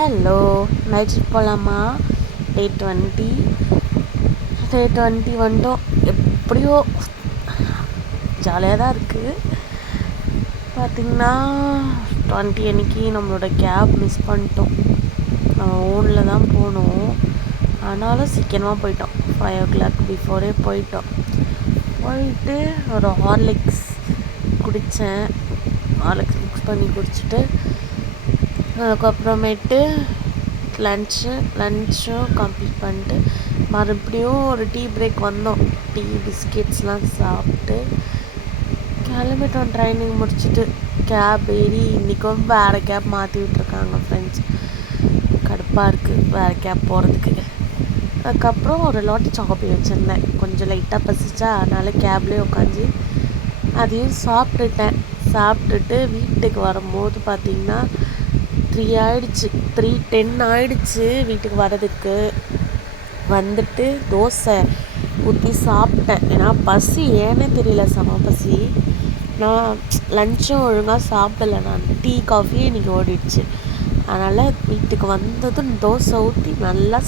Hello, night shift போகலாமா? டே 20 வந்துட்டோம். எப்படியோ ஜாலியாக தான் இருக்குது. பார்த்திங்கன்னா 20 அன்றைக்கி நம்மளோட கேப் மிஸ் பண்ணிட்டோம். நம்ம ஓனில் தான் போனோம். ஆனாலும் சீக்கிரமாக போயிட்டோம். 5 o'clock பிஃபோரே போயிட்டு ஒரு ஹார்லிக்ஸ் குடித்தேன். ஹார்லிக்ஸ் மிக்ஸ் பண்ணி குடிச்சிட்டு அதுக்கப்புறமேட்டு லன்ச்சும் கம்ப்ளீட் பண்ணிட்டு மறுபடியும் ஒரு டீ பிரேக் வந்தோம். டீ பிஸ்கெட்ஸ்லாம் சாப்பிட்டு கிளம்பிட்டோம். ட்ரைனிங் முடிச்சுட்டு கேப் ஏறி இன்றைக்கும் வேறு கேப் மாற்றி விட்ருக்காங்க ஃப்ரெண்ட்ஸ். கடுப்பாக இருக்குது வேறு கேப் போகிறதுக்கு. அதுக்கப்புறம் ஒரு லாட்டி சாப்பிட்டு வச்சுருந்தேன். கொஞ்சம் லைட்டாக பசிச்சா அதனால் கேப்லேயே உட்காந்து அதையும் சாப்பிட்டுட்டு வீட்டுக்கு வரும்போது பார்த்திங்கன்னா 3:10 ஆயிடுச்சு வீட்டுக்கு வரதுக்கு. வந்துட்டு தோசை ஊற்றி சாப்பிட்டேன். ஏன்னா பசி ஏன்னே தெரியல, செம பசி. நான் லன்ச்சும் ஒழுங்காக சாப்பிடல. நான் டீ காஃபியே இன்றைக்கி ஓடிடுச்சு. அதனால் வீட்டுக்கு வந்ததும் தோசை ஊற்றி நல்லா